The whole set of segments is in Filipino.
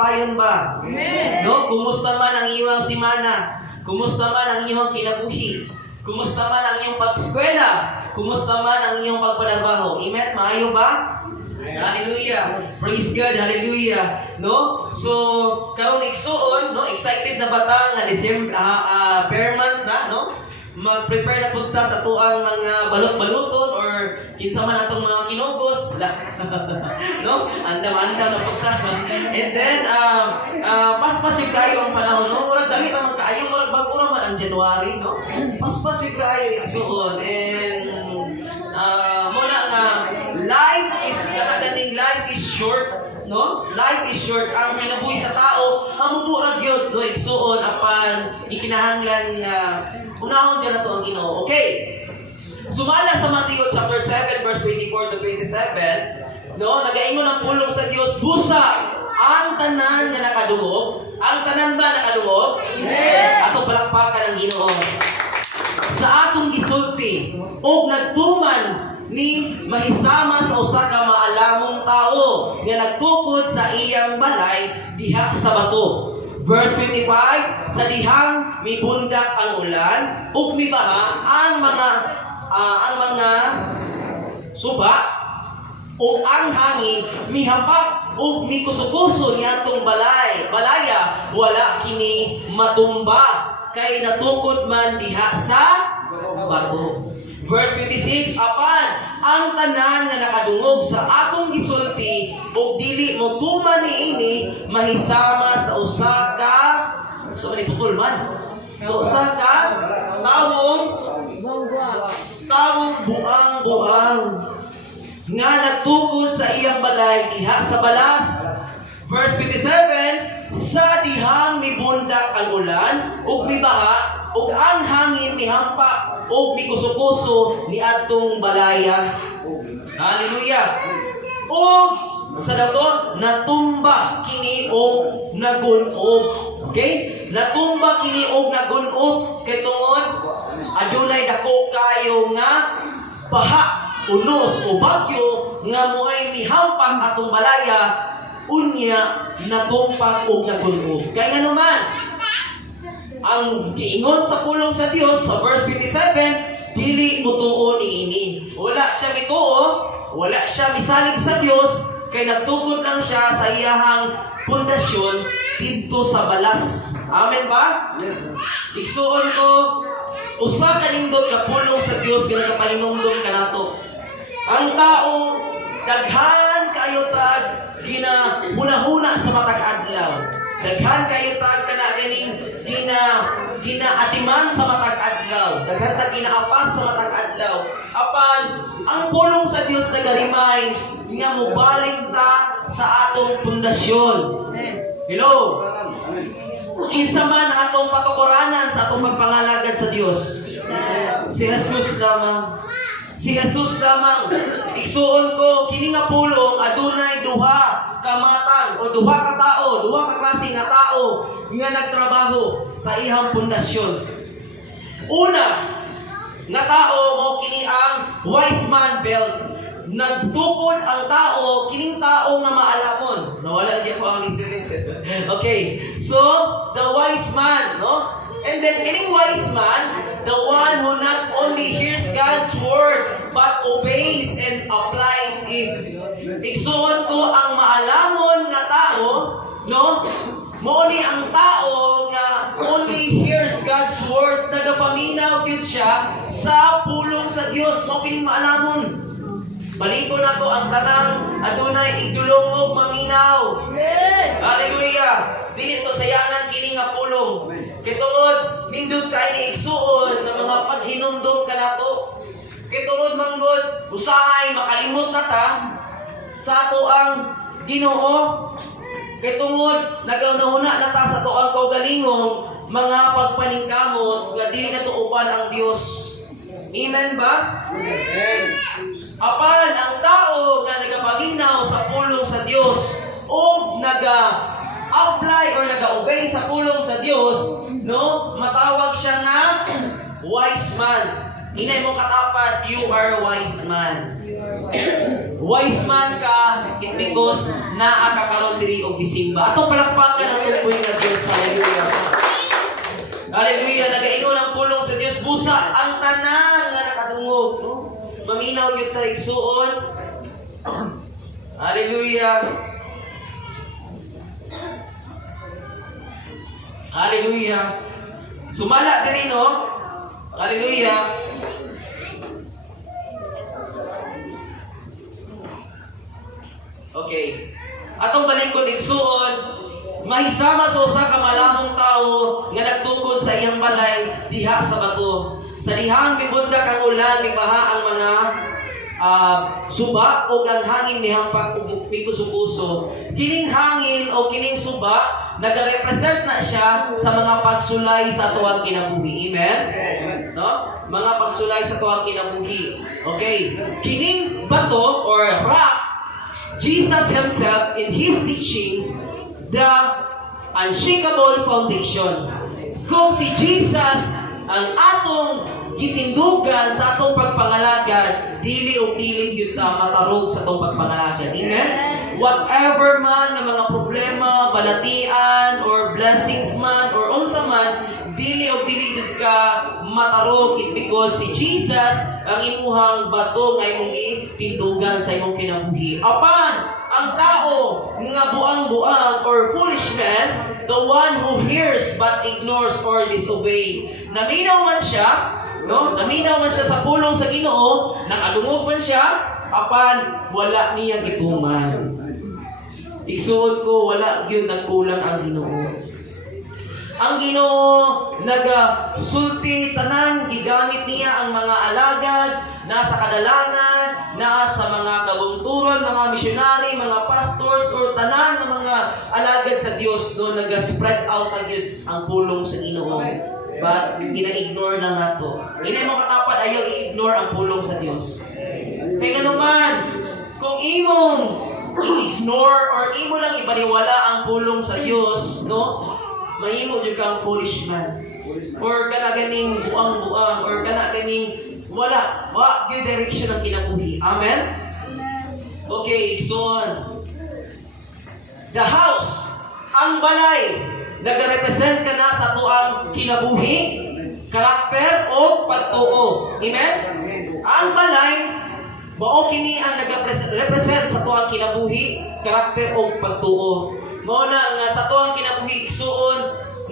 malipayon ba? Amen. No? Kumusta man ang iyong simana? Kumusta man ang iyong kinabuhi? Kumusta man ang iyong pag-eskwela? Kumusta man ang iyong pagpanarbaho? Amen? Maayo ba? Hallelujah. Praise God. Hallelujah. No? So, karon igsuon, no? Excited na bata nga December per month na, no? Mag-prepare na punta sa tuang mga balot-baluton or kinsa man atong mga kinugos. No? Andam-andam na punta. And then paspas kayo ang panahon, no? Murag dali naman kaayo, bago naman ang January, no? Paspas kayo igsuon. And muna nga life is short, no? Life is short. Ang kinabuhi sa tao, mamubura gyud, no? Igsuon apan ikinahanglan nga unahon dyan na to ang Ginoo. Okay. Sumala sa Mateo chapter 7 verse 24 to 27, no? Nagaingon ang pulong sa Dios, busa ang tanan nga nakadungog. Ang tanan ba nakadungog? Amen. Ato palakpakan ang Ginoo. Sa atong gisulti og nagtuman ni mahisama sa usa ka maalamong tao nga nagtukod sa iyang balay diha sa bato. Verse 25, sa dihang mibundak ang ulan ug mibaha ang mga suba ug ang hangin mihapak ug mikusukuso niadtong balaya wala kini matumba kay natukod man diha sa bato. Verse 26, apan ang tanan nga nakadungog sa atong gisulti ug dili mo tuman niini mahisama sa usa ka putol man. So usa ka tawong buang-buang nga nagtukod sa iyang balay diha sa balas. Verse 27, sa dihang mibundak ang ulan ug mibaha ug ang hangin mihampa ug mikusukuso niadtong balaya. Hallelujah. Ug sa dato natumba kini og nagun-og. Okay? Natumba kini og nagun-og kay tungod adunay dako kayo nga baha, unos o bagyo nga moay mihampak atong balaya unya natumpak og nagun-og. Kaya nga naman ang giingon sa pulong sa Dios sa verse 57, dili mutuo niini. Wala siya mituo, wala siya misalig sa Dios, kay nagtukod lang siya sa iyahang pundasyon dito sa balas. Amen ba? Igsuon ko, usa ka nindot ka pulong sa Dios nga nagapahinumdom kanato. Ang tao daghan kayo tag ginahuna-huna sa matag adlaw. Daghan kayo tag kana ganing ginaatiman sa matag adlaw. Daghan ta ginaapas sa matag adlaw. Apan ang pulong sa Dios nagarimay nga mobalik ta sa atong pundasyon. Hello. Kinsa man atong patukuranan sa atong pagpangalagad sa Dios? Si Jesus lamang. Si Jesus lamang. Igsuon ko kini nga pulong adunay duha ka matang o duha ka tao, duha ka klase nga tao nga nagtrabaho sa ihang pundasyon. Una nga tao mo kini ang wise man belt. Nagtukod ang tao, kining tao nga maalamon. Nawala na ko ang listeners. Okay. So, the wise man, no? And then, kining wise man, the one who not only hears God's word, but obeys and applies it. Igsuon ko ang maalamon nga tao, no? Mao ni ang tao nga only hears God's words, nagapaminaw gyud siya sa pulong sa Dios. Mao kining maalamon. Baliko na ko ang tanang adunay igdulong maminaw. Amen. Hallelujah. Dili to sayangan kini nga pulong. Kitungod nindot kay ni igsuon nga mga paghinumdom kanato. Kitungod manggod usahay makalimot na ta sa ato ang Ginoo. Kitungod nagaunahuna na ta sa ato ang kaugalingong mga pagpaningkamot nga dili na tuuban ang Dios. Amen ba? Amen. Apan ang tao nga nagapaminaw sa pulong sa Dios o naga-apply or naga-obey sa pulong sa Dios, no? Matawag siya nga wise man. Inay mo katapat, you are wise man. Wise man ka, it because naa ka karon diri og bisimba. Atong palakpakan ang tuboy nga Dios. Hallelujah. Hallelujah. Nagaingon ang pulong sa Dios busa ang tanan nga nakadungog, no? Maminaw gyud ta igsuon. Hallelujah. Hallelujah. Sumala diri, no? Hallelujah. Okay. Atong balikon igsuon, mahisama sa usa ka malamong tawo nga nagtukod sa iyang balay diha sa bato. Sa dihang mibunda kang ulan, mibaha ang mga suba o ang hangin niyang pagkusukuso. Kining hangin o kining suba, nag-represent na siya sa mga pagsulay sa tuwang kinabuhi. Amen? No? Mga pagsulay sa tuwang kinabuhi. Okay. Kining bato or rock, Jesus Himself in His teachings, the unshakable foundation. Kung si Jesus ang atong gitindugan sa atong pagpangalagad, dili o dili gyud ta matarog sa atong pagpangalagad. Amen? Whatever man nga mga problema, balatian, or blessings man, or unsa man, dili o dili gyud ka matarog it because si Jesus ang imuhang bato nga imong gitindugan sa imong kinabuhi. Apan ang tao nga buang-buang or foolish man, the one who hears but ignores or disobey. Naminaw man siya, no? Naminaw man siya sa pulong sa Ginoo, nakadungog man siya, apan wala niya gituman. Igsuon ko, wala gyud nagkulang ang Ginoo. Ang Ginoo nagasulti tanan, gigamit niya ang mga alagad nasa kadalangan, nasa mga kabungturan, mga missionary, mga pastors, or tanan ng mga alagad sa Dios, no, naga-spread out agad ang pulong sa Ginoo. But gina-ignore lang nato. Hindi mo katapat ayaw i-ignore ang pulong sa Dios. Kaya naman, kung imong i-ignore or imo lang ibaliwala ang pulong sa Dios, no? Mahimo jud kang foolish man. Or kana ganing buang-buang or kana ganing wala gyud direction ang kinabuhi. Amen. Okay, so the house, ang balay, nagarepresent ka na sa tuang kinabuhi, karakter o pagtuo. Amen? Ang balay, mao kini ang nagarepresent sa tuang kinabuhi, karakter o pagtuo. Mao na nga sa tuang kinabuhi igsuon,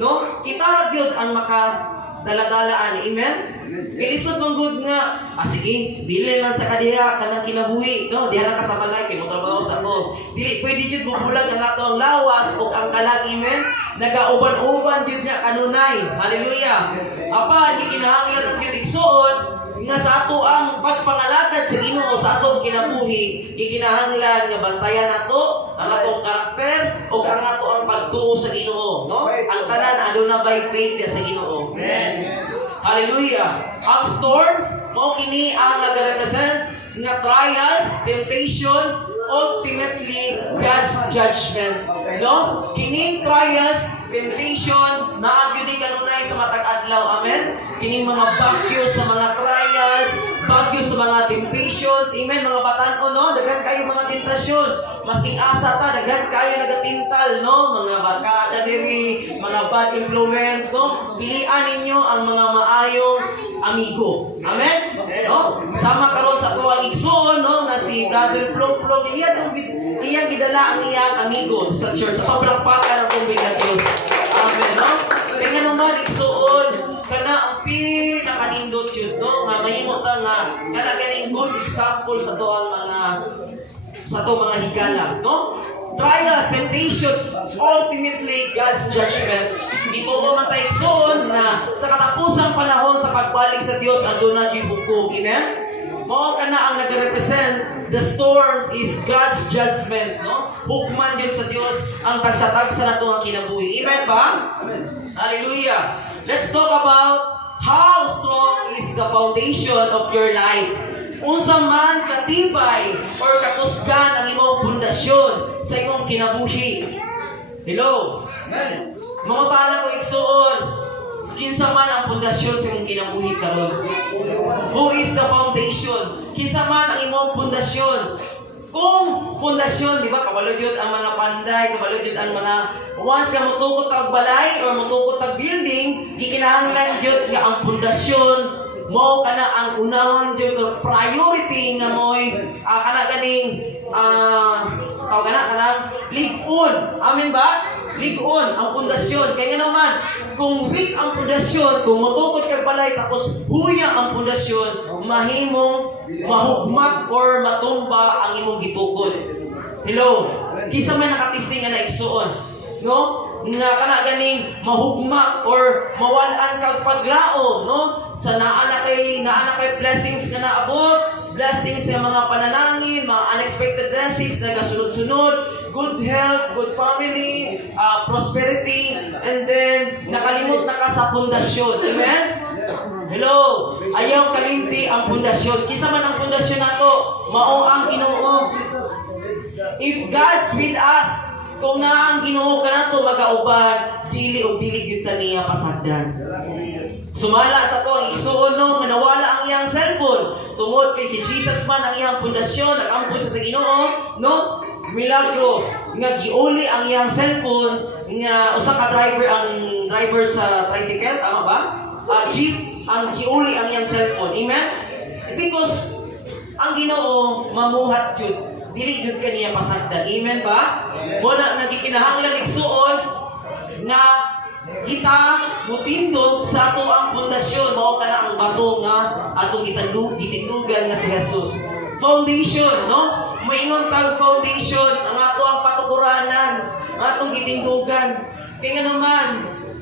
no? Kita gyud ang makadala-dalaan. Amen? Ilisod mong good nga, sige, bili lang sa kadiha kanang kinabuhi, no? Diha lang ka sa balay kay mo trabaho sa ako. Dili pwede jud bubulag ang ato ang lawas o ang kalag. Amen? Nagauban-uban jud niya kanunay. Hallelujah. Apa di kinahanglan ang gyud igsuon nga sa ato ang pagpangalagad sa Ginoo sa atong kinabuhi, ikinahanglan nga bantayan nato ang atong karakter o ang ato ang pagtuo sa Ginoo, no? Ang tanan aduna by faith sa Ginoo. Amen. Hallelujah. Ang storms mao kini ang nagarepresent nga trials, temptation, ultimately God's judgment. No? Kining trials, temptation, naagyo ni kanunay sa matag adlaw. Amen? Kining mga bagyo sa mga trials, bagyo sa mga temptations. Amen? Mga batan-o, no? Daghan kayo mga tentasyon. Masking asa ta, daghan kayo nagatintal, no? Mga barkada diri, mga bad influence, no? Pilian ninyo ang mga maayong amigo. Amen? No? Sama karon sa tuwang igsoon, no? Nga si Brother Plong, iyang gidala ang iyang amigo sa church. Sa paglakpakan ng tubig ng Diyos. Amen, no? Kaya naman, igsoon, kana ang pinakakanindot yun, no? Nga mahimot nga, kana ganing good example sa tuwang mga higala, no? Trials, temptation, ultimately God's judgment. Ito mo man tayo igsoon na sa katapusang panahon sa pagbalik sa Diyos, andun na yung bukog. Amen? Mao ka na ang nag-represent, the storms is God's judgment, no? Hukman din sa Diyos ang tagsa-tagsa na itong kinabuhi. Amen ba? Amen. Hallelujah. Let's talk about how strong is the foundation of your life. Unsa man katibay or kakusgan ang imong pundasyon sa imong kinabuhi. Hello? Amen. Mangutana ko igsuon. Kinsa man ang pundasyon sa imong kinabuhi karon? Who is the foundation? Kinsa man ang imong pundasyon? Kung pundasyon, di ba, kabalod yun ang mga panday, kabalod yun ang mga once ka mutukot kag balay or mutukot kag building, gikinahanglan yun nga ang pundasyon mo kana ang unahon yun priority nga mo'y kana ganing tawag kanang ligon. Amen ba? Ligon ang pundasyon. Kaya nga naman, kung weak ang pundasyon, kung matukod kag balay tapos huya ang pundasyon, mahimong mahugmak or matumba ang imong gitukod. Hello? Kinsa man nakatisting nga naigsuon? No? Nga kana ganing mahugmak or mawalan kag paglaom, no? Sa naa na kay blessings nga naabot, blessings sa mga panalangin, mga unexpected blessings na kasunod-sunod, good health, good family, prosperity, and then nakalimot na ka sa pundasyon. Amen? Hello? Ayaw kalimti ang pundasyon. Kisa man ang pundasyon nato, mao ang Ginoo. If God's with us, kung na ang Ginoo ka nato magauban, dili o dili gyud niya pasagdan. Sumala sa to ang isuon no, nga nawala ang iyang cellphone. Tungod kay si Jesus man ang iyang pundasyon, nagampo siya sa Ginoo, no? Milagro nga giuli ang iyang cellphone nga usa ka driver sa tricycle, tama ba? Jeep ang giuli ang iyang cellphone. Amen? Because ang Ginoo mamuhat jud, dili jud kaniya pasagdan. Amen ba? Wala nga gikinahanglan igsuon nga kita mutindog sa ato ang pundasyon, mao kana ang bato nga atong gitindugan nga si Jesus. Foundation, no? Moingon tag foundation ang ato ang patukuranan, ang atong gitindugan. Kaya nga naman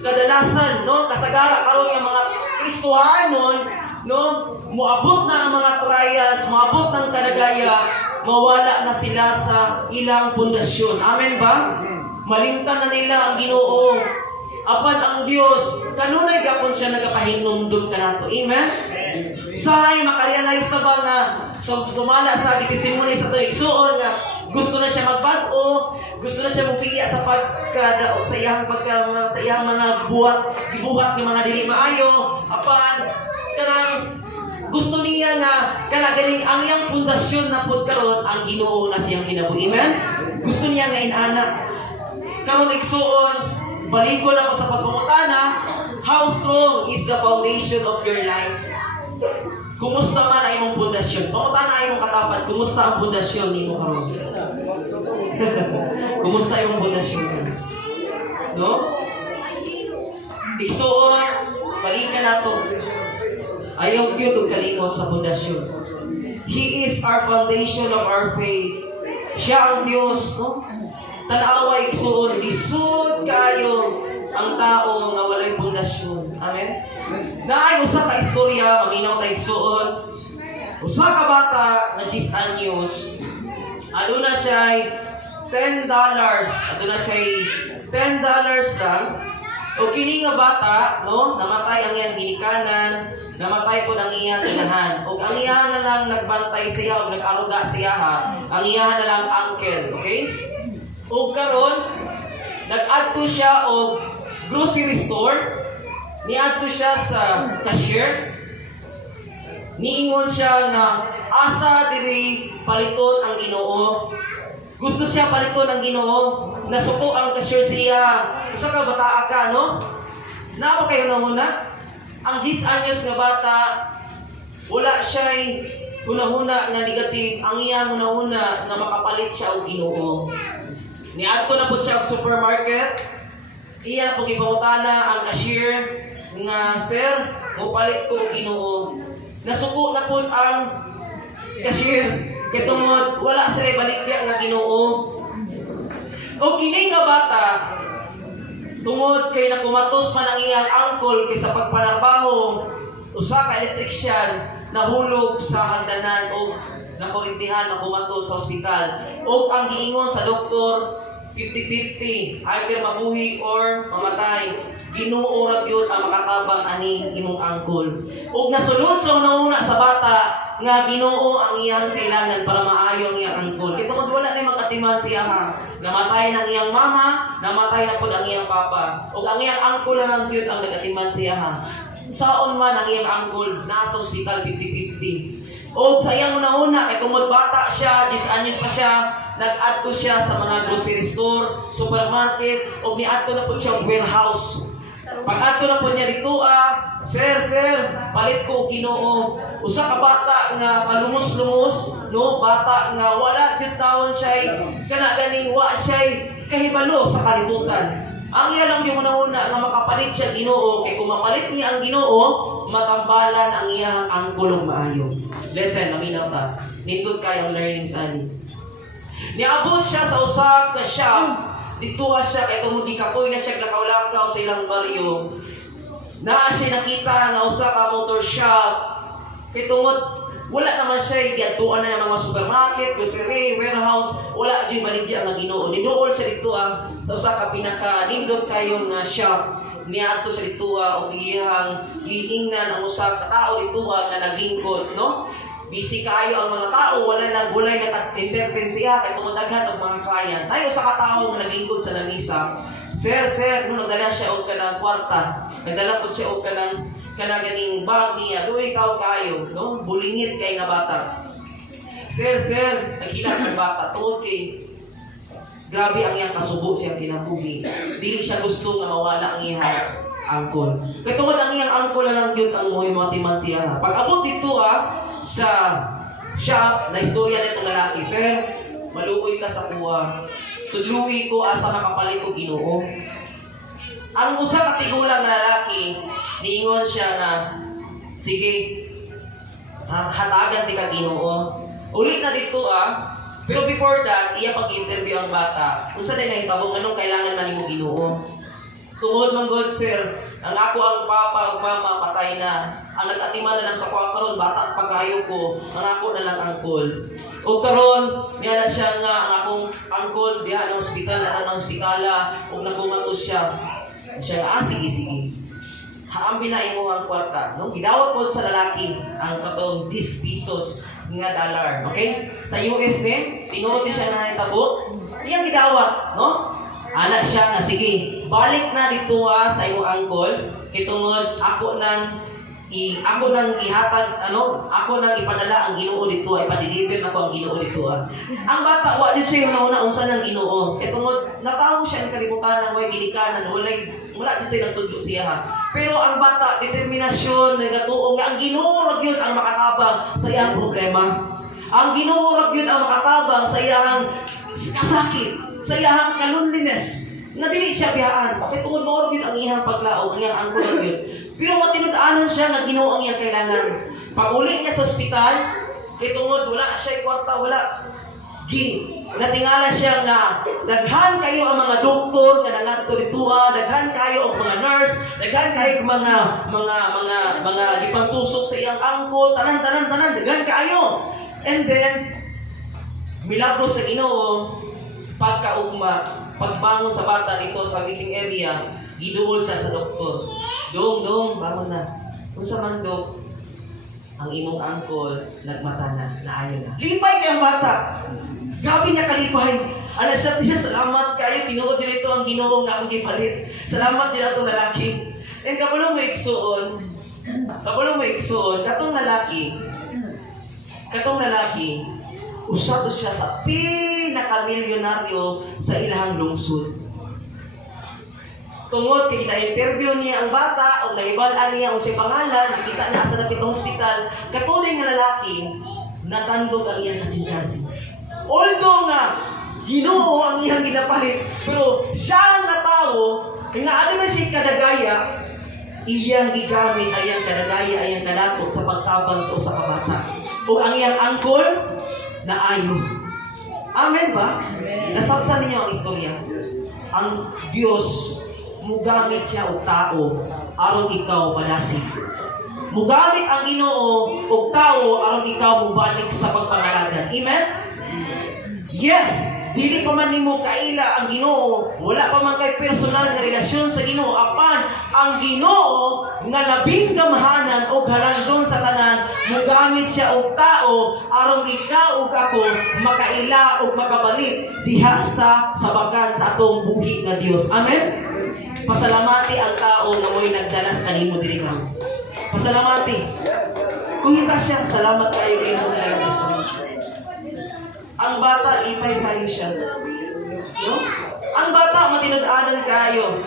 kadalasan, no, kasagara karon nga mga Kristohanon, no, moabot na ang mga trials, moabot ng kadagaya, mawala na sila sa ilang pundasyon. Amen ba? Malimtan na nila ang Ginoo. Apan ang Dios, kanunay gapon siya nagapahinumdum kanato. Amen? Sahay makarealize na ba nga sumala sa testimony sa to igsuon nga gusto na siya magbago, gusto na siya mupilya sa sa iyang mga gibuhat ng mga dili maayo. Apan kanang gusto niya nga galing ang iyang pundasyon na pud karon ang Ginoo na siyang kinabuhi. Amen? Gusto niya nga inana karon igsuon. Balikon ako sa pagpangutana, how strong is the foundation of your life? Kumusta man ang imong pundasyon? Pangutana ang imong katapat, kumusta ang pundasyon nimo karon? Kumusta imong pundasyon? No? Igsuon, balikan nato. Ayaw gyud og kalimot sa pundasyon. He is our foundation of our faith. Siya ang Dios, no? Tanawa igsuon, lisod kayo ang tao nga walay pundasyon. Amen? Naay usa ka istorya, maminaw ta igsuon. Usa ka bata nga 10 anyos, aduna siya $10. Aduna siya $10 lang. O kini nga bata, no, namatay ang iyang ginikanan, namatay po ang iyang inahan. O ang iyahan na lang nagbantay siya o nag-aruga siya ha. Ang iyahan na lang uncle, okay? O karon nag-adto siya og grocery store, niadto siya sa cashier, niingon siya nga asa diri paliton ang Ginoo. Gusto siya paliton ang Ginoo, nasuko ang cashier siya. Usa ka bata ka, no? Naapa kayo na muna. Ang 10 anyos nga bata, wala siya una-una nga negative. Ang iya una-una na makapalit siya og Ginoo. Niadto na po siya sa supermarket. Iya po gipangutana ang cashier nga, "Sir, mupalit ko og Ginoo." Nasuko na po ang cashier. Kay tungod wala sila balikya nga Ginoo. O kini nga bata, tungod kay nakumatos man ang iyang uncle kay sa pagpanarbaho, usa ka electrician nahulog sa hagdanan o nakurintihan na kumatos sa ospital. O ang giingon sa doktor, 50-50, either mabuhi or mamatay. Ginoo ra gyud ang makatabang ani imong angkol. Ug nasulod sa una sa bata nga Ginoo ang iyang kailangan para maayo ang iyang angkol. Kaya tungod wala na makatiman siya ha. Namatay ng iyang mama, namatay na po ang iyang papa. O ang iyang uncle na lang yun ang nagatiman siya ha. Saon man ang iyang uncle, nasa hospital 50-50. O sa iyang una-una, kay tungod bata siya, 10 anyos pa siya, nag-adto siya sa mga grocery store, supermarket, o ni-adto na po siya warehouse. Pag-adto na po niya dito, sir, palit ko Ginoo. Usa ka bata nga kalumos-lumos, no? Bata nga wala gyud taon siya, kana ganing wa siya kahibalo sa kalibutan. Ang iya lang yung una-una nga makapalit siya Ginoo, kay kung mapalit niya ang Ginoo, matambalan ang iyang angkulong maayo. Listen, naminaw ta. Nindot kay ang learning sa ani. Niabot siya sa usab ka shop. Dito siya kay tumudi kapoy na siya nakaulakaw sa ilang baryo. Naa siya nakita nga usa ka motor shop. Kay tungod wala naman siya giadtuan na ng mga supermarket, grocery, warehouse, wala gyud maligya nga Ginoo. Niduol siya dito sa usa ka pinaka nindot kayo nga shop. Niadto siya dito og iyang giingnan ang usa ka tawo dito nga naglingkod, no? Busy kayo ang mga tao, wala nag-entertain siya kay tumadagan ang mga client. Tayo sa katao nga naglingkod sa lamisa. Sir, kung nagdala siya og kanang kwarta, nagdala po siya og kanang ganing bag niya, doy ikaw kayo, no? Bulingit kay nga bata. Sir, naghila ang bata tungod kay grabe ang iyang kasubo siyang kinabuhi. Dili siya gusto nga mawala ang iyang angkol. Kay tungod ang iyang angkol na lang yun ang mo'y matiman siya. Pag abot dito sa shop na istorya nitong lalaki, sir, maluoy ka sa kuha. Tudluwi ko asa makapalit ko Ginoo. Ang usa ka tigulang na lalaki, niingon siya nga, sige, hatagan ti ka Ginoo. Ulit na dito pero before that, iya pag-interview ang bata. Kung saan na nahitabo, anong kailangan na nimo Ginoo? Tungod man God, sir, ang ako ang papa ug mama patay na. Ang nag-atiman na lang sa kuha karon bata pa kayo ko, ang ako na lang angkol. O karon, niya na siya nga ang akong angkol diha ng ospital na ospitala ug nagumatos siya. Siya sige. Haambi na imo ang kwarta. No, gidawat po sa lalaki ang katong 10 pesos nga dollar, okay? Sa US din, tinuro siya na itabo. Iyang gidawat, no? Anak siya nga, sige, balik na dito sa imong angkol, kitungod ako nang ihatag, ako nang ipadala ang Ginoo dito, ay pa-deliver na ko ang Ginoo dito. Ang bata, wa din siya yung nauna unsa ng Ginoo. Kitungod, natawo siya ng kalibutan ng may ginikanan, wala dito yung nagtudlo siya. Pero ang bata, determinasyon, nagatuong, ang Ginoo ra gyud ang makatabang sa iyang problema. Ang Ginoo ra gyud ang makatabang sa iyang kasakit, sa iyang loneliness, na dili siya biyaan. Bakit tungod mo rin ang iyang paglaog, ang iyang angkol yun. Pero matinod-anon siya na Ginoo ang iyang kailangan. Pag-uli niya sa ospital, kay tungod, wala siya kwarta, wala. Natingala siya na daghan kayo ang mga doktor nga nangadto dito, daghan kayo ang mga nurse, daghan kayo ang mga ipangtusok sa iyang angkol, tanan, daghan kayo. And then, milagro sa Ginoo, pagbangon sa bata dito sa waiting area, giduol siya sa doktor. Dong, bangon na. Kung sa man, Dok, ang imong angkol, nagmata na, naayon na. Lipay kayang bata. Grabe niya kalipay. Alas siya, salamat kayo, tinuod niya ito ang Ginoo nga akong gipalit. Salamat niya itong lalaki. And kapulong may iksuon, katong lalaki, usato siya sa pinaka-milyonaryo sa ilahang lungsod. Tungod kay kita-interview niya ang bata o naibalaan niya ang siyang pangalan, nakita na sa napitong hospital, katuloy nga lalaki, natandog ang iyang kasing-kasing. Although nga, Ginoo ang iyang ginapalit, pero siya nga tao, nga ano na siya kadagaya, iyang gigamit ayang kadagaya, ayang kadatok sa pagtabang sa usa ka bata. O ang iyang angkol, na ayo. Amen ba? Nasabtan ninyo ang istorya. Ang Diyos, mugamit siya og tao, aron ikaw manasig. Mugamit ang Ginoo og tao, aron ikaw mubalik sa pagpangalagan. Amen? Yes! dili pa man nimo kaila ang Ginoo, wala pa man kay personal nga relasyon sa Ginoo, apan ang Ginoo nga labing gamhanan og halandon sa tanan, mogamit siya og tao aron ikaw ug ako makaila ug makabalik diha sa sabakan sa atong buhi nga Dios. Amen. Pasalamati ang tao nga mo'y nagdalas kanimo diri ka. Pasalamati. Kung hindi siya, salamat kayo kayo mo. Ang bata, ipay kayo siya. No? Ang bata, matinud-anan kayo.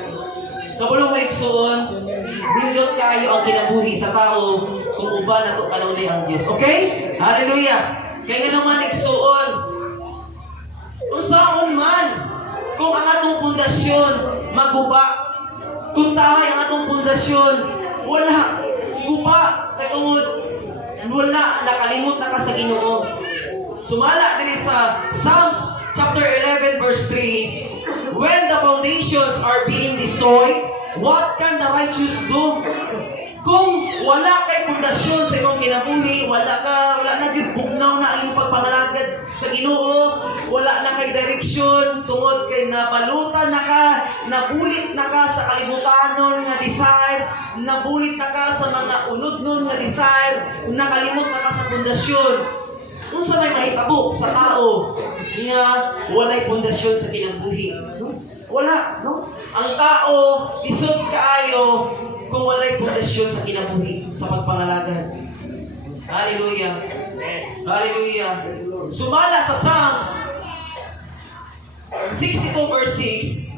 Kabulong may iksuon, bindot kayo ang kinabuhi sa tao kung uba na ito kalawali ang Diyos. Okay? Hallelujah! Kaya nga naman iksuon, kung saan man, kung ang atong pundasyon maguba, kung tahay ang atong pundasyon, wala, guba, katungod, wala, nakalimot na ka sa Ginoo. Sumala din sa Psalms chapter 11 verse 3, when the foundations are being destroyed, what can the righteous do? Kung wala kay pundasyon sa imong kinabuhi, wala na gyud bugnaw na ang imong pagpangalagad sa Ginoo, wala na kay direksyon tungod kay nabalutan na ka, nabulit na ka sa kalibutanon nga desire, nabulit na ka sa mga unod-nun nga desire, nakalimot na ka sa pundasyon. Kung sa may mahitabo sa tao nga walay pundasyon sa kinabuhi. Wala, no? Ang tao, isod kaayo kung walay pundasyon sa kinabuhi, sa pagpangalagad. Hallelujah. Hallelujah. Sumala sa Psalms 62 verse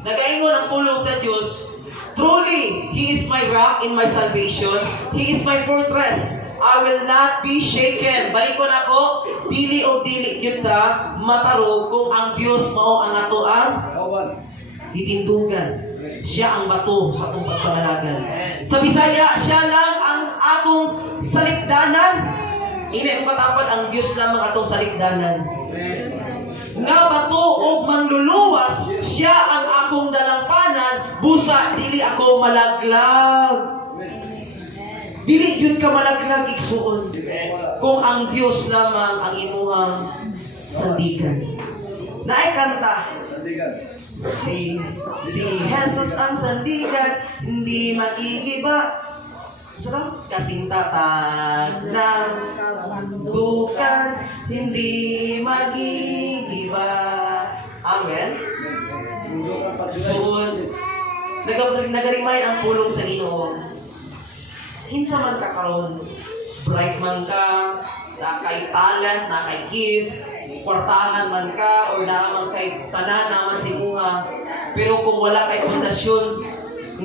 6, nagaingon ang pulong sa Diyos, truly, He is my rock in my salvation. He is my fortress. I will not be shaken. Balik ko na ko, dili o dili kita matarog kung ang Diyos mao ang ato ang titindugan. Siya ang bato sa atong pagsangalagan. Sa Bisaya, siya lang ang atong salikdanan. Hindi mo katapad ang Diyos lamang atong salikdanan. Nga bato o mangluluwas, siya ang akong dalampanan, busa dili ako malaglag. Dili jud ka malaglag igsuon kung ang Dios lamang ang imuhang sandigan. Naay kanta. Si Jesus ang sandigan, hindi magigiba. Sarap kasing tatag ng dukan, hindi magigiba. Amen. So, nagarimay ang pulong sa Ginoo. Kinsa man ka karon, bright man ka, nakay talent, nakay gift, kwartahan man ka, or naman kay tanan naman si imuha. Pero kung wala kay pundasyon,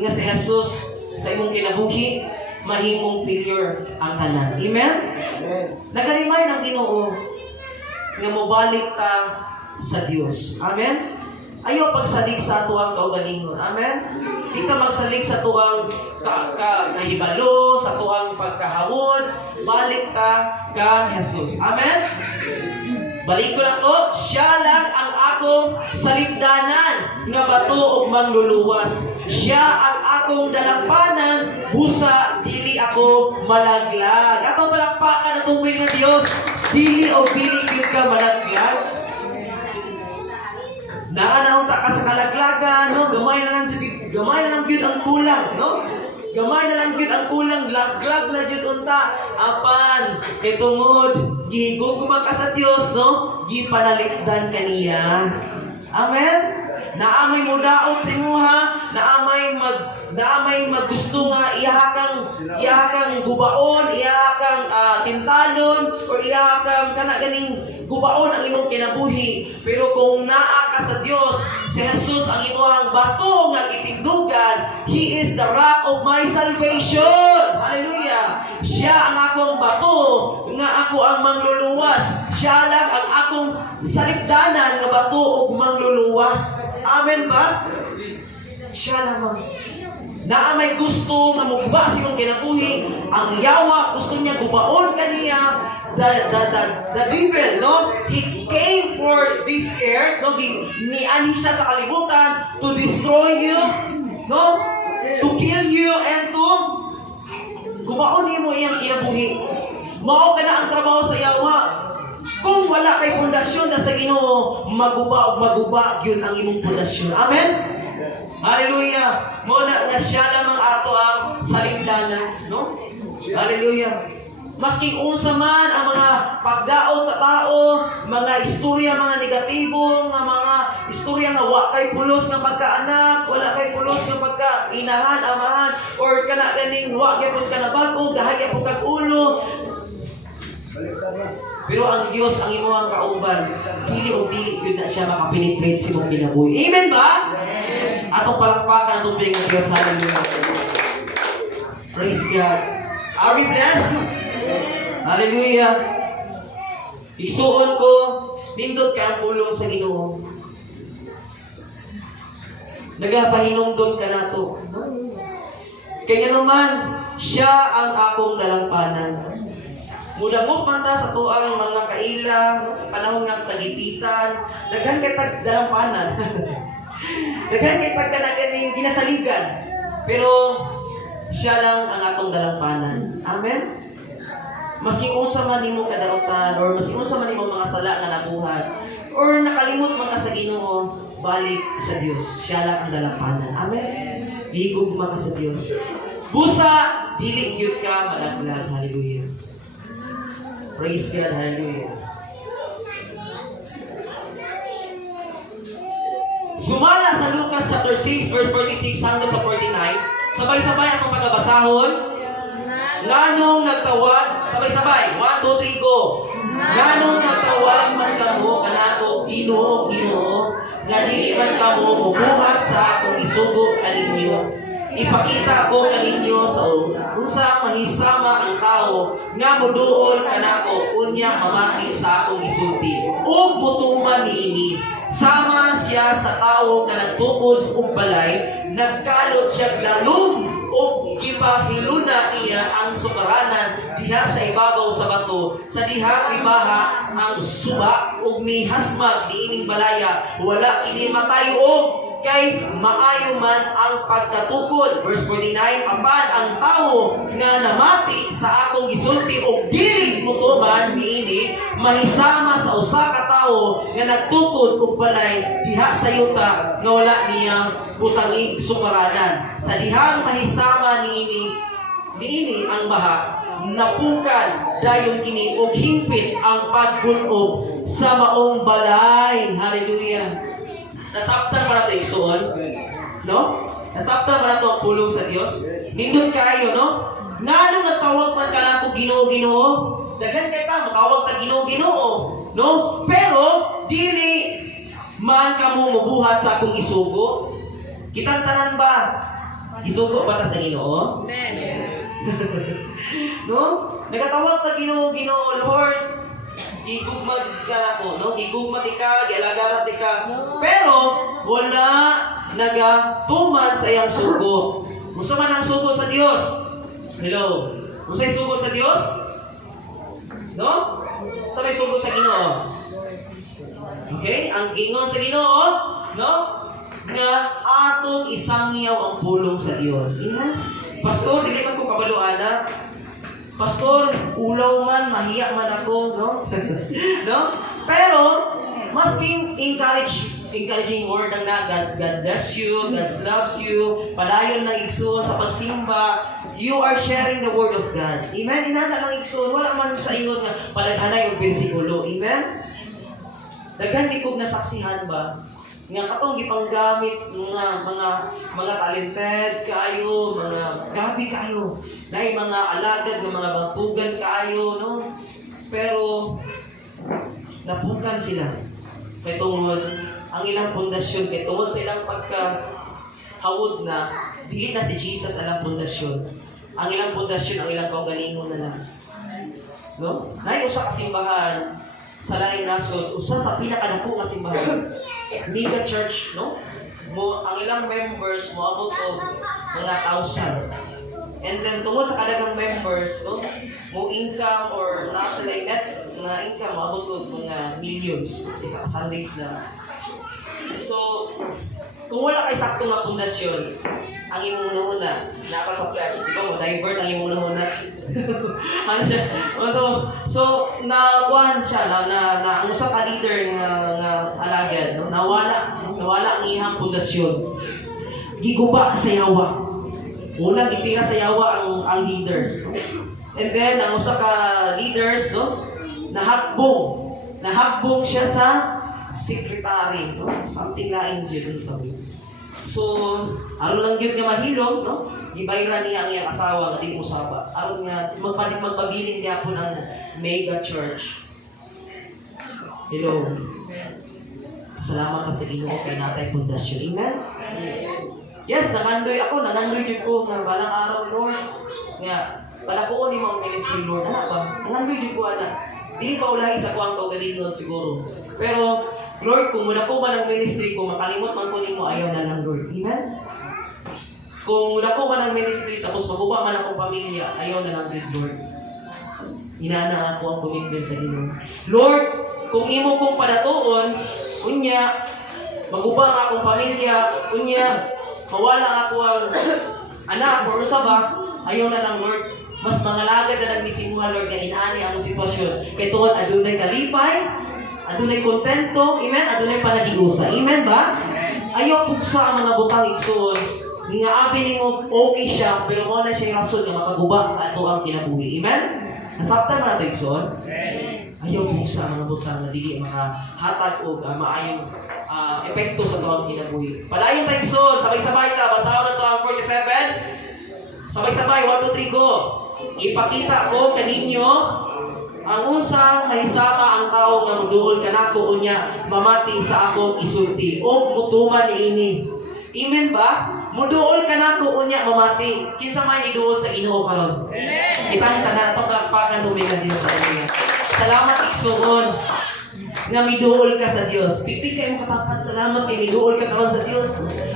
nga si Jesus sa imong kinabuhi, mahimong failure ang tanan. Amen? Nagarimay ng Ginoo nga mobalik ta sa Dios. Amen? Ayaw pagsalig sa tuwang kaugalingon. Amen? Di ka magsalig sa tuwang kahibalo, sa tuwang pagkahawon. Balik ka ka Jesus. Amen? Balik ko lang to. Siya lang ang akong saligdanan nga bato ug mangluluwas. Siya ang akong dalampanan, busa dili ako malaglag. Atong palakpakan atong nga Dios. Dili o dili gyud ka malaglag. Naanaw ta ka sa kalaglagan, no? Gamay na lang gyud ang kulang, no? Gamay na lang gyud ang kulang, laglag na gyud unta. Apan kay tungod gihigugma ka sa Dios, no? Gipanalikdan kaniya. Amen. Naamay mo daot sa imuha, naamay maggusto nga iyahakang gubaon, iyahakang tintalon, or iyahakang kana ganing gubaon ang imong kinabuhi. Pero kung naa ka sa Dios, si Jesus ang imong bato nga gitindugan, He is the rock of my salvation. Hallelujah. Siya ang akong bato nga ako ang mangluluwas. Siya lang ang akong salikdanan nga bato ug mangluluwas. Amen ba? Siya lamang. Na may gusto nga mugba sa imong kinabuhi, ang yawa gusto niya gubaon kaniya. The devil, no? He came for this earth, no? Niani siya sa kalibutan to destroy you, no? To kill you and to gubaon mo iyang kinabuhi. Mao ka na ang trabaho sa yawa. Kung wala kay pundasyon na sa Ginoo, maguba yun ang imong pundasyon. Amen? Hallelujah! Muna nga siya lamang ato ang salimdanan, no? Hallelujah! Masking unsa man ang mga pagdaot sa tao, mga istorya, mga negatibo, mga istorya nga wa kay pulos nga pagkaanak, wala kay pulos nga pagkainahan, amahan, or kana ganing wa gyapon ka nabago, gahay gyapon kag ulo. Pero ang Dios ang imong kauban, dili o dili gyud na siya makapenetrate sa imong kinabuhi. Amen ba? Amen. Atong palakpakan atong pinga Dios, hallelujah. Praise God. Are we blessed? Hallelujah. Isuon ko, nindot ka ang pulong sa Ginoo. Nagapahinungdon ka na to. Kaya naman, siya ang akong dalampanan. Mudamot man ta sa tuang mga kaila, sa panahon ng tagipitan, daghan kay tag dalampanan. Daghan kay tag kanaganing ginasaligan. Pero siya lang ang atong dalampanan. Amen? Maski unsa man nimo kadaotan, or maski unsa man nimo mga sala nga nabuhat, or nakalimot man ka sa Ginoo, balik sa Dios. Siya lang ang dalampanan. Amen? Higugma ka sa Dios. Busa, dili gyud ka malaglag. Hallelujah. Praise God. Hallelujah. Sumala sa Lucas chapter 6 verse 46 hanggang sa 49. Sabay-sabay akong pagbabasahon. Nganong nagtawag, sabay-sabay. 1, 2, 3, go. Nganong nagtawag man kamo kanako, Ginoo, Ginoo, nga dili man kamo mubuhat sa akong isugo kaninyo. Ipakita ko kaninyo sa unsa mahisama ang tao nga moduol kanako unya mamati sa akong isulti. Ug mutuman niini. Sama siya sa tao nga nagtukod og balay, nagkalot siya lalong ug gipahiluna niya ang sukaranan diha sa ibabaw sa bato, sa diha ibaha ang suba ug mihasmag niining balaya, wala kini matay og kay maayo man ang pagkatukod. Verse 49, apan ang tao nga namati sa akong gisulti og dili mutuman niini mahisama sa usa ka tawo nga nagtukod og balay diha sa yuta nga wala niyang butangig sukaranan. Sa dihang mahisama niini ang baha, napukan dayon kini og himpit ang pagbunog sa maong balay. Hallelujah. Nasabtan para ito igsuon, no? Nasabtan para ito ang pulong sa Dios. Nindot kayo, no? Ngano nagtawag man ka na ako Ginoo, Ginoo? Daghan kay ka, matawag ta Ginoo, Ginoo, no? Pero dili man kamo mabuhat sa akong isugo. Kitang tanan ba? Isugo ba ta sa Ginoo? Amen. No? Nagatawag ta Ginoo, Ginoo, Lord. Gigugma ka ako, no? Gigugma ka, gialagaran ka. Pero wala nagatuman sa iyang sugo. Musa man ang sugo sa Dios? Hello. Musa sugo sa Dios? No? Sa may sugo sa Ginoo. Okay? Ang gingon sa Ginoo, no? Nga atong isangyaw ang pulong sa Dios. Ina? Pastor, dili man ko kabaluana. Pastor, ulaw man, mahiya man ako, no? No? Pero, masking encouraging word ang na, God bless you, God loves you, padayon ng igsoon sa pagsimba, you are sharing the word of God. Amen? Inana lang igsoon, wala man sa ingon nga palaghanay yung versikulo. Amen? Daghan ikog nasaksihan ba? Nga katong gipanggamit mga talented kayo, mga gabi kayo, dahil mga alagad ng mga bantugan kayo, no? Pero napukan sila. Kay tungod ang ilang pundasyon, kay tungod sa ilang pagkahawod na dili na si Jesus ang pundasyon. Ang ilang pundasyon, ang ilang kaugalingon na lang. No? Dahil usa ka simbahan sa laing nasod, usa sa pinakadako nga simbahan, mega church, no? Ang ilang members moabot og mga 1,000. And then tungod sa kadagang members, no, mo income or nasa net na income moabot og mga millions isa ka Sundays na. So Kung wala kay sakto nga pundasyon, ang imong una-una, naka sa flash, di ba mo, divert ang imong una-una. Ano siya? So nakuhan siya, ang usa ka leader nga alagad, no? Nawala ang ihang pundasyon. Giguba sa yawa. Unang itira sa yawa ang leaders. And then, ang usa ka leaders, no? Nahakbong siya sa secretary, no? Something na angel dito. So, aron lang gyud nga mahilom, no? Gibayran niya ang iyang asawa nga di usaba. Aron nga magpabiling niya po ng mega church. Hello. Salamat ka sa Ginoo kay natay pundasyon. Amen. Yes, nangandoy jud ko nga balang araw, Lord. Nga palakuon ni mga ministry, Lord. Ana ba? Nangandoy jud ko ana. Dili pa ulay sa kuang kaugalingon siguro. Pero Lord, kung mula ko man ang ministry, kung makalimot man ko nimo, ayaw na lang, Lord. Amen? Kung mula ko man ang ministry, tapos maguba man akong pamilya, ayaw na lang din, Lord. Inana ako ang commitment sa Ginoo. Lord, kung imo kong padatuon, unya, maguba ang akong pamilya, unya, mawala ako ang anak or usaba, ayaw na lang, Lord. Mas mangalagad na nagmisimuha, Lord, nga inani ang sitwasyon. Kaya tuon, adunay kalipay, adunay kontento, amen? Adunay panagiusa, amen ba? Ayaw pugsa ang mga butang igsoon. Nga abi nimo okay siya, pero mo na siya rason nga makaguba sa ato ang kinabuhi, amen? Nasabtan man nato igsoon? Ayaw pugsa ang mga butang na dili makahatag o maayong epekto sa ato ang kinabuhi. Palayon tayo igsoon, sabay-sabay ta, basahan na to ang 47. Sabay-sabay, 1, 2, 3, go! Ipakita ko kaninyo ang unsang mahisama ang tao nga muduol kanako unya mamati sa akong isulti o mutuman niini. Amen ba? Muduol kanako unya mamati. Kinsa may niduol sa Ginoo karon? Amen. Itang tanan to palakpakan mo mga Dios sa inyo. Salamat igsoon nga miduol ka sa Dios. Pipi kay mo katapat, salamat kay miduol ka karon sa Dios.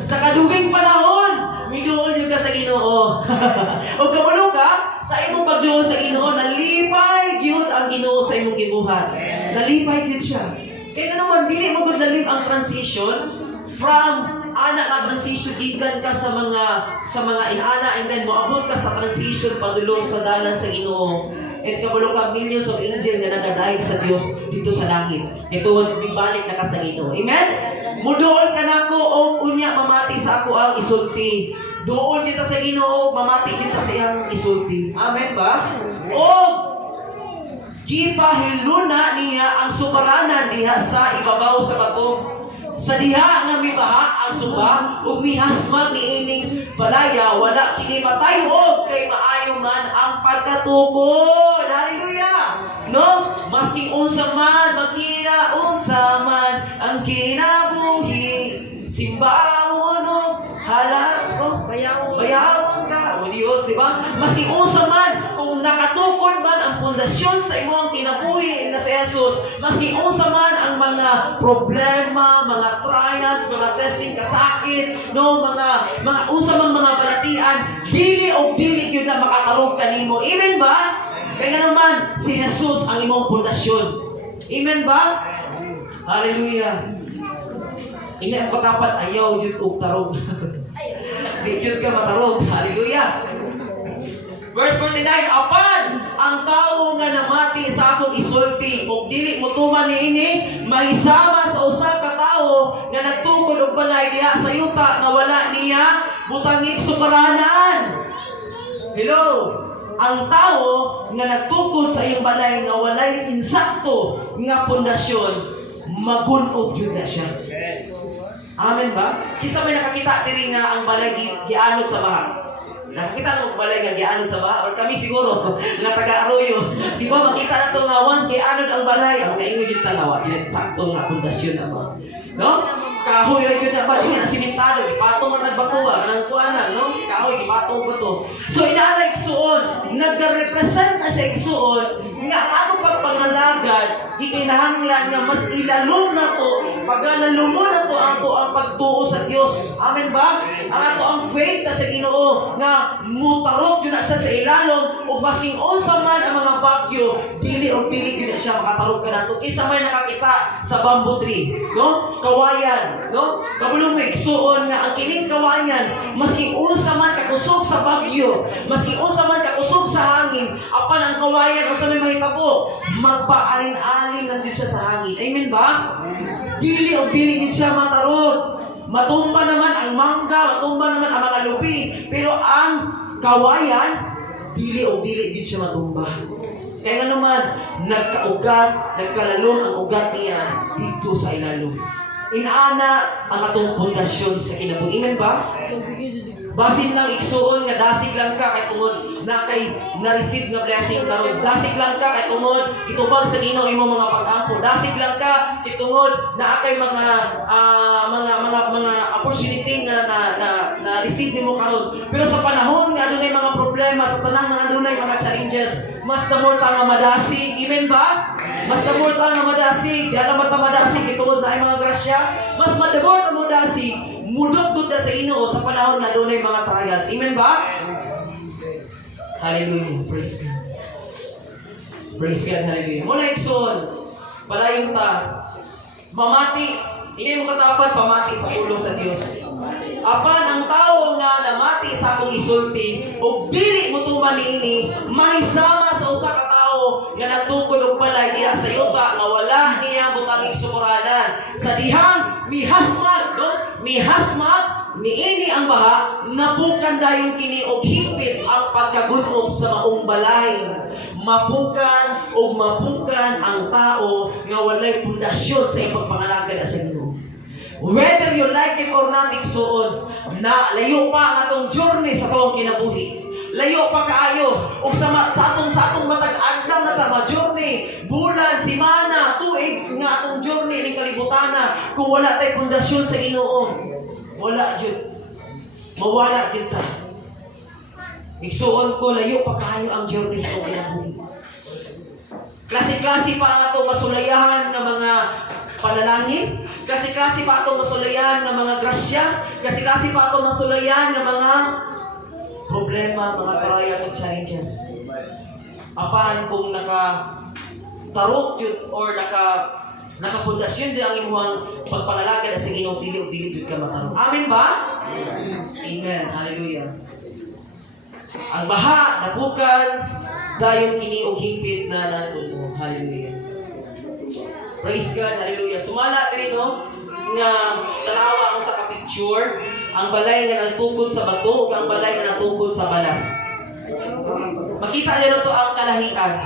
Sa kaduging panahon, miduol jud ka sa Ginoo. O kabalo ka sa imong pagduol sa Ginoo, nalipay gyud ang Ginoo sa imong gibuhat. Nalipay gyud siya. Kaya naman dili mo gud nalip ang transition from anak na transition gikan ka sa mga inana and then moabot ka sa transition padulong sa dalan sa Ginoo. At kabalo ka millions of angels na nagadaig sa Dios dito sa langit. Ito ibalik na ka sa Ginoo. Amen. Muduol ka nako o unya mamati sa ako ang isulti. Duol kita sa Ginoo, mamati kita sa iyang isulti. Amen ba? O gipahiluna niya ang sumaranan diha sa ibabaw sa bato. Sa diha nga mibaha ang suba ug mihasmag niining balaya wala kini matayog kay maayo man ang pagkatukod. Hallelujah. No, maski unsa man makina unsa man ang kinabuhi simbahon og halas ko bayawon ka o Dios, di ba? Maski unsa man kung nakatukod man ang pundasyon sa imong kinabuhi na si Jesus, maski unsa man ang mga problema, mga trials, mga testing kasakit, no, mga unsa man mga balatian, dili gyud na makatarog kanimo. Amen ba? Kaya naman si Jesus ang imong pundasyon. Amen ba? Hallelujah. Ini ang pagkapat ayaw yun og tarog. Di yun ka matarog. Hallelujah. Verse 49, apan ang tao nga namati sa akong isulti ug dili motuman niini mahisama sa usa ka tawo nga nagtukod og balay diha sa yuta nga wala niya butangig sukaranan. Hello. Ang tao nga nagtukod sa iyong balay nga walay insakto nga pundasyon magun-og jud na siya. Amen ba? Kisa may nakakita diri nga ang balay gianod sa baha. Nakakita mo balay nga gianod sa baha or kami siguro nga taga Arroyo. Di ba makita na to nga once gianod ang balay, ang kaingon jud tanawa, sakto nga pundasyon na mo. No? Kahoy ra gyud ba dinha na simentado, gipatong man nagbakuha nang kuanan, no? Kahoy gipatong ba to. So inaanay igsuon, nagrepresent na sa igsuon nga ang atong pagpangalagad gikinahanglan nga mas ilalom na to, paglalumon na to ang pagtuo sa Dios. Amen ba? Ang ato ang faith sa Ginoo nga mutarok yun na siya sa ilalom ug masing unsa man ang mga bagyo, dili og dili gyud siya makatarog kanato. Isa man nakakita sa bamboo tree, no? Kawayan, no? Kabulong mo igsuon nga ang kining kawayan masing unsa man kakusog sa bagyo, masing unsa man kakusog sa hangin, apan ang kawayan unsa may mahitabo, magpaalin-alin lang din siya sa hangin. Amen ba? Dili o dili din siya matarod. Matumba naman ang mangga, matumba naman ang mga lupi, pero ang kawayan, dili o dili din siya matumba. Kaya nga naman, nagkaugat, nagkalalong ang ugat niya dito sa ilalong. Inaana ang atong pundasyon sa kinabuhi. Amen ba? Basin lang igsuon nga dasig lang ka kay tungod na kay na-receive nga blessing karon. Dasig lang ka kay tungod itubag sa Ginoo imo mga pag-ampo. Dasig lang ka kay tungod na kay mga opportunity nga na receive nimo karon. Pero sa panahon nga adunay mga problema sa tanang mga adunay mga challenges, mas damor ta nga madasig. Amen ba? Mas damor ta nga madasig. Di alam ta madasig kay tungod na ay mga grasya. Mas madamor ta madasig. Mudot ta sa Ginoo sa panahon nga dunay mga trials. Amen ba? Hallelujah. Praise God. Praise God. Hallelujah. Muna ikson, palayon ta. Mamati. Hindi mo katapat pamati sa pulong sa Dios. Apan ang tao nga namati sa akong isulti ug dili mo tuman niini mahisama sa usa ka tawo nga nagtukod og balay diha sa yuta nga wala niya butang sumuranan. Sa dihang mihasmat, no? Mihasmat niini ang baha, nabukan dayon kini og higpit ang pagkagutom sa maong balay. Mabukan o mabukan ang tao nga walay pundasyon sa iyang pagpangalagad sa Ginoo. Whether you like it or not, igsuon na layo pa ang atong journey sa tuwang kinabuhi. Layo pa kaayo ug sa atong matag-adlaw na ta journey, bulan, semana, tuig nga atong journey ning kalibutana kung wala tay pundasyon sa Ginoo. Wala jud. Mawala jud ta. Igsuon ko layo pa kaayo ang journey sa tuwang kinabuhi. Klase-klase pa ang atong masulayahan nga mga panalangin, klase-klase pa atong masulayahan nga mga grasya, klase-klase pa atong masulayahan nga mga problema, mga trials and challenges. Apan kung naka-tarot yun or nakapundasyon din ang imuhang pagpangalagad sa Ginoo, dili o dili jud ka matarong. Amen ba? Amen. Hallelujah. Ang baha, nabukan, dayon kini og higpit na natulo. Hallelujah. Praise God. Hallelujah. Sumala diri no nga tanawa ang sa ka-picture, ang balay nga natugod sa bato ug ang balay nga natugod sa balas. Makita niyo to ang kalahian.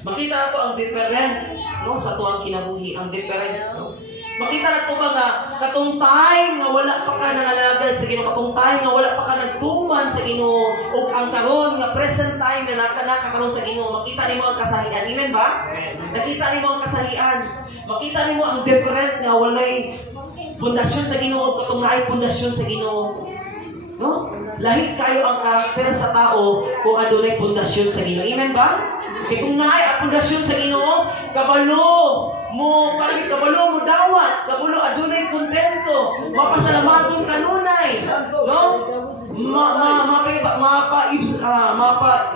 Makita na to ang different no sa tuang kinabuhi, ang different no. Makita na to nga katong time nga wala pa ka nangalagad sa Ginoo, katong time nga wala pa ka nagtuman sa Ginoo, ug ang karon nga present time nga nakakaroon sa Ginoo, makita nimo ang kasahian. Amen ba? Nakita nimo ang kasahian. Makita nimo ang different nga walay pundasyon sa Ginoo ug katong naay pundasyon sa Ginoo. No? Lahi kayo ang karakter sa tao kung adunay pundasyon sa Ginoo. Amen ba? Kaya kung naay ang pundasyon sa Ginoo, kabalo mo dawat, kabalo adunay kontento, mapasalamaton kanunay, no? Mapa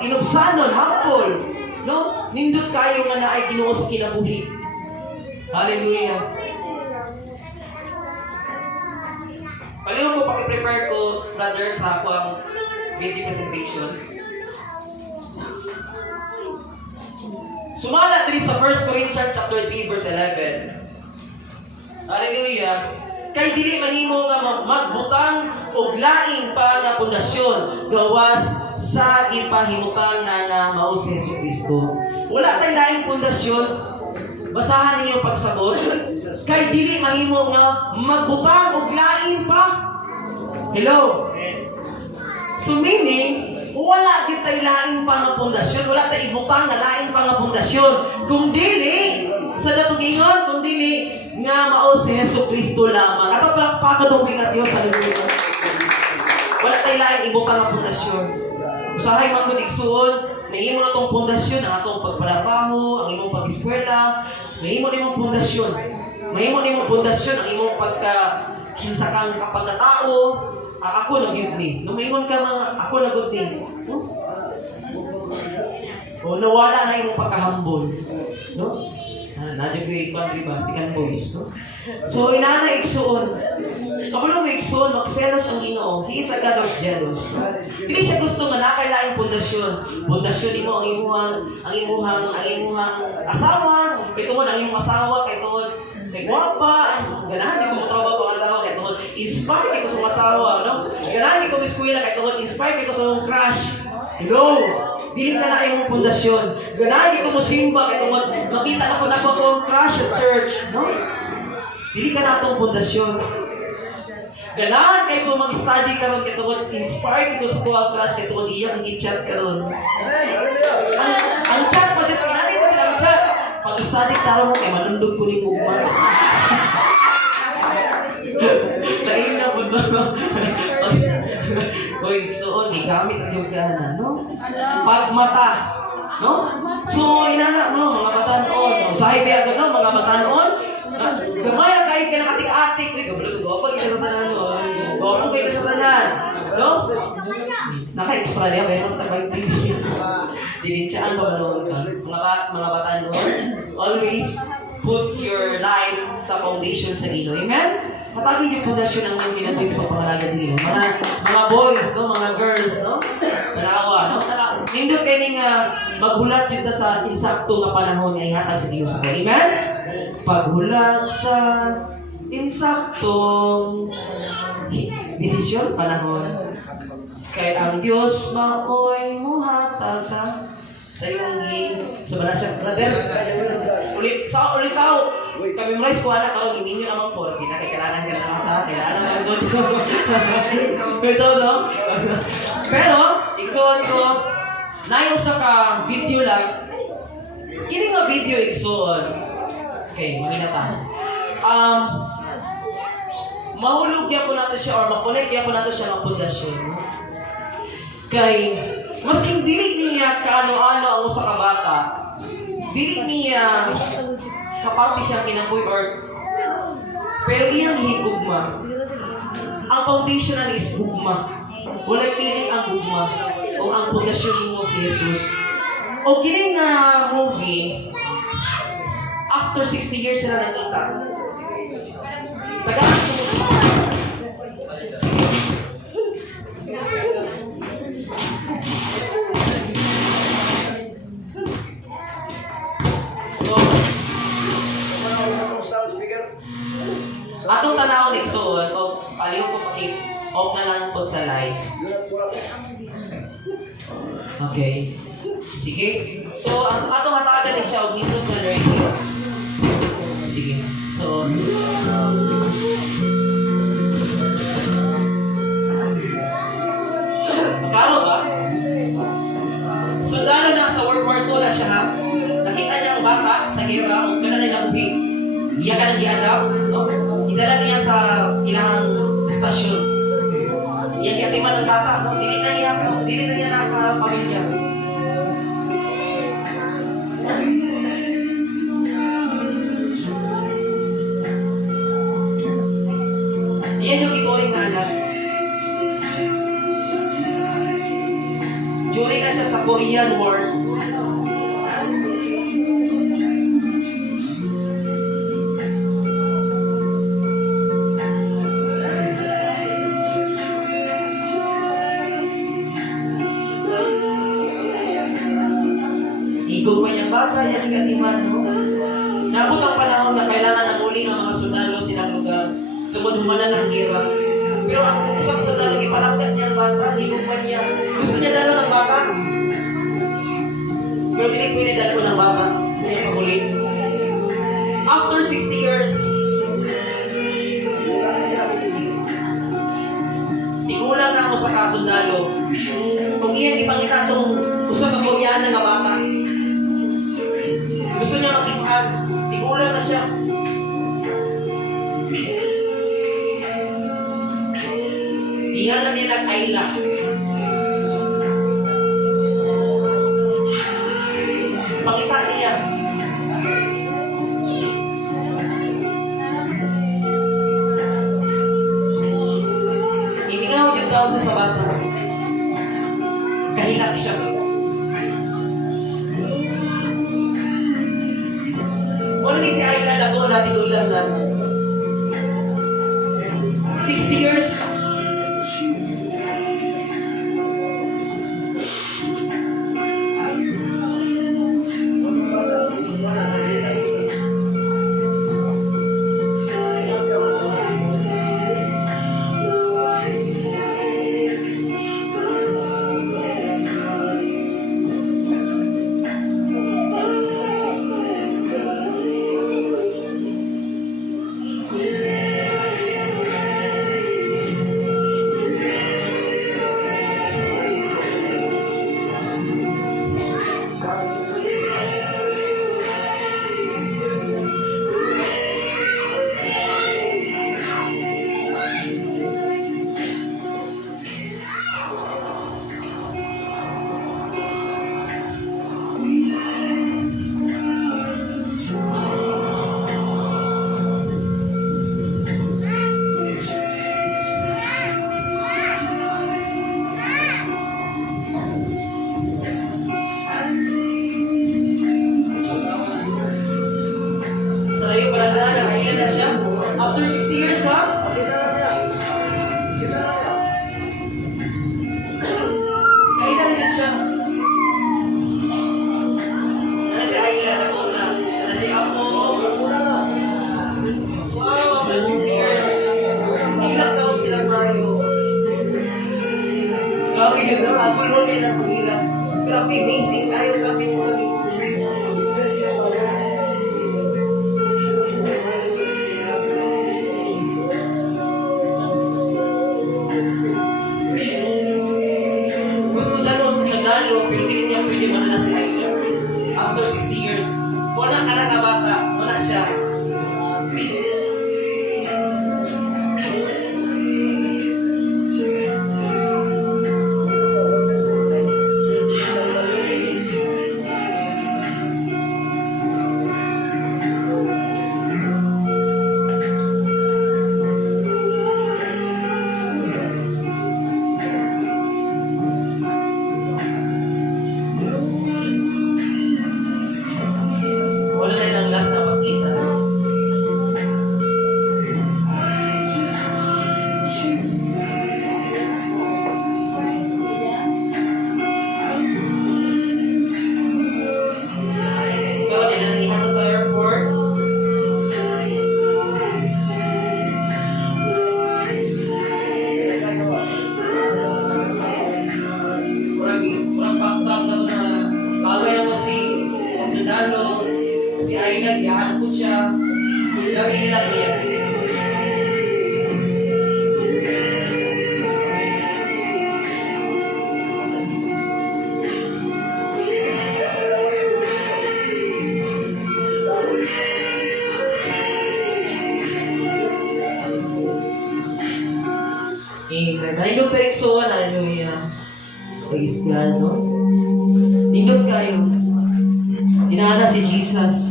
inubsanon hapol, no? Nindot kayo nga naay Ginoo sa kinabuhi. Hallelujah. Palihog ko, paki-prepare ko, brother, sa ako ang video presentation. Sumala diri sa 1 Corinthians chapter 3 verse 11. Hallelujah. Kay dili manimo nga magbutang og laing pa nga pundasyon gawas sa ipahimutang nga mao si Jesucristo. Wala tay laing pundasyon. Basahan ninyo pagsagot. Kay dili mahimo nga magbutang og lain pa. Hello. So meaning, wala gid tay lain pa nga pundasyon, wala tay ibutang nga lain pa nga pundasyon. Kung dili sa datugingon, kung dili nga mao si Jesucristo lamang. Ato palakpakan tong pingat Dios sa lugar. Wala tay lain ibutang nga pundasyon. Usahay man gud igsuon mahimo na itong pundasyon, ang atong pagpalabaho, ang imong pag-eskwela, mahimo na imong pundasyon. Mahimo na imong pundasyon, ang imong pagka-kinsakang kapagkatao, ako nag-give me. Lumingon ka mga, ako nag-give me. O nawala na imong pagkahambol. No? Nadyo ko ikon, diba? Sikan boys. No? So, inana igsuon. Kapag mo igsuon, magselos ang Ginoo. He is a God of jealous. Hindi siya gusto nga nakailaing pundasyon. Pundasyon mo ang imuhang asawa. Kaya tungod ang imong asawa, kaya tungod kay guwapa, ganahan di ko matrabaho pa ang asawa, kaya tungod inspired ko sa asawa, no? Ganahan di ko eskwela, kaya tungod inspired ko sa mong crush. Hello! Dili ka na imong pundasyon. Ganahan di ko mo simba, kaya tungod makita na ko na ko ang crush at church, no? Dili ka na itong pundasyon. Ganahan kayo kung mag-study karon kaya tungod inspired ko sa kuha class kaya tungod iya ang i-chat karon. Ang chat pa din, kinani pa din ang chat. Pag-study karon mo kay manundog ko ni Mugman. Lain na po no. Oy, suon gamit yung kana, no? Pagmata, no? So inana mo mga batanon. Usahay ba agad no mga batanon? Gamay na kayo ka ng atik-atik. Uy, kabalo ko. Gawapag kayo sa tanan mo. Gawapag kayo sa tanan. No? Naka-extra niya. Pero mas nag-5 Dinitsaan ba mga batan mo? Always put your life sa foundation sa Ginoo. Amen? Matagin yung pundasyon ang yung ginagawa sa pagpangalaga sa Ginoo. Mga boys, no? Mga girls, no? Nanawa, no? Nindot kayo ning maghulat yun sa insakto na panahon na ihatag sa Diyos. Amen? Paghulat sa insaktong desisyon, panahon. Kay ang Diyos maoy muhatag sa iyong sa balasya. Brother, ulit tao. Kami memorize ko anak karon ninyo naman po. Kailangan ka na mata. Kailangan naman doon. Ito, no? Pero, igsuon ko, nayo sa ka video lang, kini nga video igsuon. Okay, maginatahan. Mahulog yan po natin siya or makunik yan po natin siya ng pundasyon. Kay, masking dili niya kaano-ano ang usa ka bata, dili niya kapati siya kinabuhi or pero iyang higugma. Ang foundation na is hugma. Wala piling ang hugma o ang pundasyon mo si Jesus. O kini nga movie, after 60 years sila nakita. Tagaan ko atong tanawon igsuon o palihog ko off na lang po sa lights. Okay. Sige. So, ang atong hatagan ni siya og nindot na lyrics. Sige. So, klaro ba? Sundalo na sa World War II na siya ha. Nakita niya ang bata sa gera, ang kailan ay nabuhi. Iya ka nang giadaw, no? Idala niya sa ilang stasyon. Iya kiyatiman ng bata, no? Dili na niya nakapamilya. Iyan yung ituring na anak. During na siya sa Korean Wars. Igugma niyang bata, yan katiman, no? Nabot ang panahon na kailangan ng muli ng mga sundalo silang lugar. Tungkol humana ng gira. Pero ang isang sundalo, ipalanggat niya ang bata, igugma niya. Gusto niya dalo ng bata. Pero hindi pwede dalo ng bata. Sa iyong paguli. After 60 years, tigulang na ako sa kasundalo. Kung iyan ipangita itong usap ang Koreana nga bata. Gusto niya makitaan. Tigulang na siya. Iyan na niya nag-aila. Kahilak siya. Wala ni si Ayla na ko natin ulang na 60 years. Sarayo pala na, nakailan na siya. After 60 years, ha? Kailan na siya. Ano si Ayla na ko na? Ano si Apo? Wow, after 60 years. Ilang taon sila tayo. Grabe yun na, agulong nila pag ilang. Grabe, amazing tayo kami mga amazing. Gusto dalawang sa sandalo, pero hindi niya pwede manala si Ayla. After 60 years. Wala ka na bata, wala siya. Wala na yung last na makita. So, nilaliman ko sa airport. Kurang paktak na na kagay ako si Sundalo, si Ayla, yahan ko siya. Lagi ilang niya. Amen. Nindot tayo so, hallelujah. Praise God, no? Nindot kayo. Inaana si Jesus.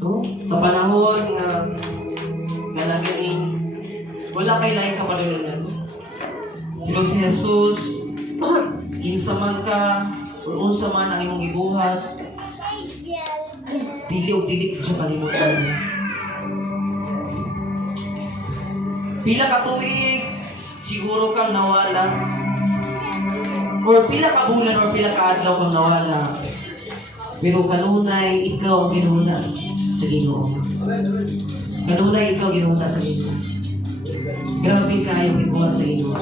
No? Sa panahon nga nalaganing wala kay lain kapadulunan. Pero si Jesus, kinsa man ka, o unsa man ang imong gibuhat, dili o dili siya kalimutan. Pila ka tuig, siguro kang nawala. Or pila ka bulan or pila ka adlaw kang nawala. Pero kanunay ikaw ginuna sa Ginoo. Kanunay ikaw ginuna sa Ginoo. Grabe kayo gibuhat sa Ginoo.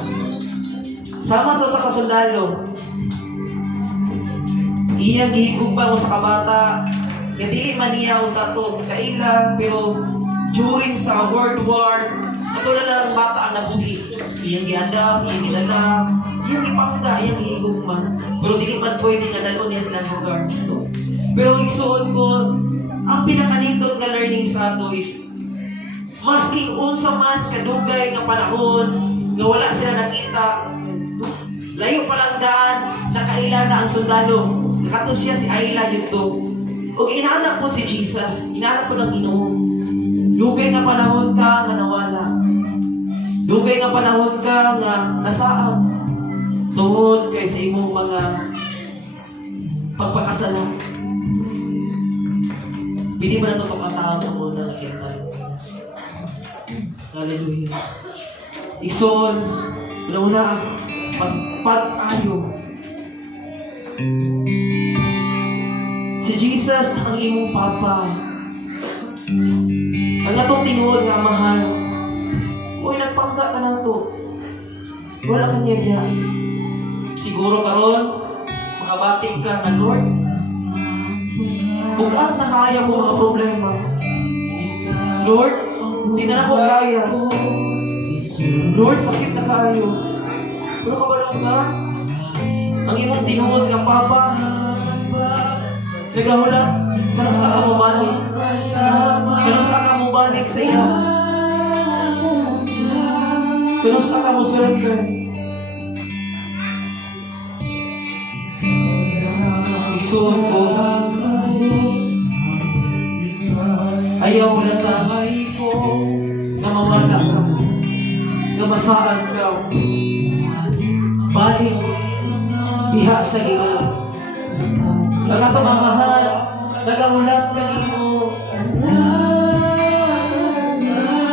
Sama sa kasundalo. Iyang gihigugma mo sa kabata. Kaya dili man niya ang tato kaila, pero during sa World War, katulad na ng bata ang nabuhi. Iyang giadam, iyang gidala, iyang ipangda, iyang gihigugma. Pero dili man pwede nga dalon niya silang lugar. Pero igsuon ko, ang pinakanindot nga learning sa ato is, maski unsa man kadugay nga panahon, nga wala sila nakita, layo pa lang daan, nakaila na ang sundalo. Nakato siya si Ayla dito. O inaanak po si Jesus, inaanak po ng Ginoo. Dugay nga panahon ka nga nawala. Dugay nga panahon ka nga nasaan. tungod kay sa imong mga pagpakasala. Pili mo na ito pagkataon sa muna na kintan. Hallelujah. Igsoon, una pag-ayo. Si Jesus ang imong Papa. Ang atong tinuod nga mahal. Uy, nagpangga ka lang to. Wala kang yaya. Siguro karon makabating ka nga, Lord. Bukas na kaya ko mga problema. Lord, hindi na ako kaya. Lord, sakit na kayo. Pero kabalong ka, ang imong tinuod nga Papa, nagahula, kanang sa ka mo balik. Kanang sa ka mo balik sa iya. Kanang sa ka mo surrender. Igsoon ko, ayaw mo na ta na mawala ka, na masaan ka. Balik, iha sa iyo. Ang atong mamahal, nagamulat ka nimo.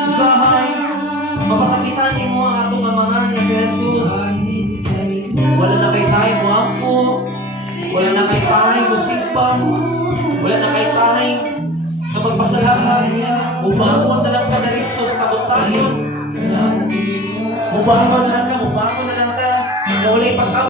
Usahay, mapasakitan nimo ang atong mamahal nga si Jesus. Wala na kay tayo mo ako. Wala na kay tayo mo sigpang. Wala na kay tayo na magpasalamat. Ubangon na lang ka diretso sa kabutayon. Ubangon na lang ka, na wala'y pag